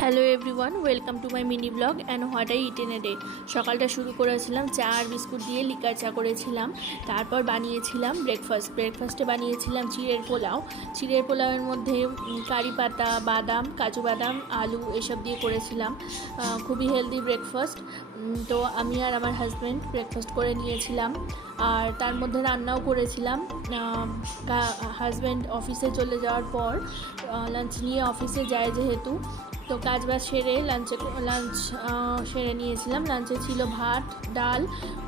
Hello everyone, welcome to my mini blog and what I it in a day. সকালটা শুরু করেছিলাম চা আর biscuit দিয়ে, লিকার চা করেছিলাম। তারপর বানিয়েছিলাম ব্রেকফাস্টে বানিয়েছিলাম চিড়ের পোলাওয়ের মধ্যে কারি পাতা, বাদাম, কাজু বাদাম, আলু এসব দিয়ে করেছিলাম। খুবই হেলদি ব্রেকফাস্ট। তো আমি আর আমার হাজব্যান্ড ব্রেকফাস্ট করে নিয়েছিলাম, আর তার মধ্যে রান্নাও করেছিলাম। হাজব্যান্ড অফিসে চলে যাওয়ার পর লাঞ্চ নিয়ে অফিসে যায় যেহেতু, তো কাজ বাজ সেরে লাঞ্চ সেরে নিয়েছিলাম। লাঞ্চে ছিল ভাত, ডাল,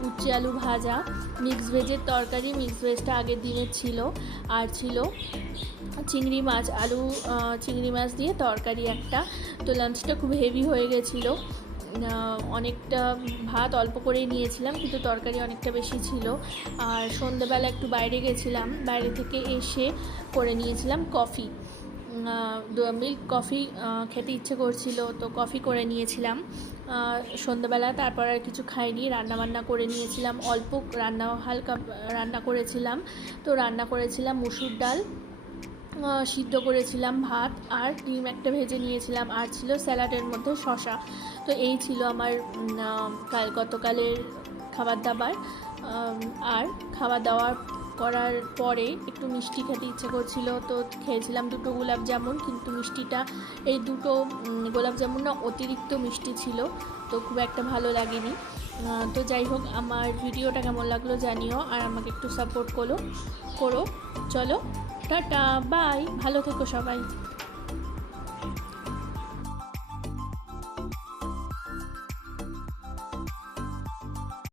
উচ্ছে আলু ভাজা, মিক্স ভেজের তরকারি, মিক্স ভেজটা আগের দিনের ছিল, আর ছিল চিংড়ি মাছ দিয়ে তরকারি একটা। তো লাঞ্চটা খুব হেভি হয়ে গেছিলো। অনেকটা ভাত অল্প করেই নিয়েছিলাম, কিন্তু তরকারি অনেকটা বেশি ছিল। আর সন্ধ্যেবেলা একটু বাইরে গেছিলাম, বাইরে থেকে এসে করে নিয়েছিলাম কফি, মিল্ক কফি খেতে ইচ্ছে করছিল, তো কফি করে নিয়েছিলাম সন্ধ্যাবেলা। তারপর আর কিছু খাইনি, রান্নাবান্না করে নিয়েছিলাম, অল্প হালকা রান্না করেছিলাম। তো রান্না করেছিলাম মুসুর ডাল, সিদ্ধ করেছিলাম ভাত, আর ডিম একটা ভেজে নিয়েছিলাম, আর ছিল স্যালাডের মধ্যে শসা। তো এই ছিল আমার গতকালের খাবার দাবার। আর খাওয়া দাওয়া করার পরে একটু মিষ্টি খেতে ইচ্ছে করছিল, তো খেয়েছিলাম 2টো গোলাপ জামুন, কিন্তু মিষ্টিটা এই 2টো গোলাপ জামুন না অতিরিক্ত মিষ্টি ছিল, তো খুব একটা ভালো লাগেনি। তো যাই হোক, আমার ভিডিওটা কেমন লাগলো জানিও, আর আমাকে একটু সাপোর্ট করো। চলো টাটা, বাই, ভালো থেকো সবাই।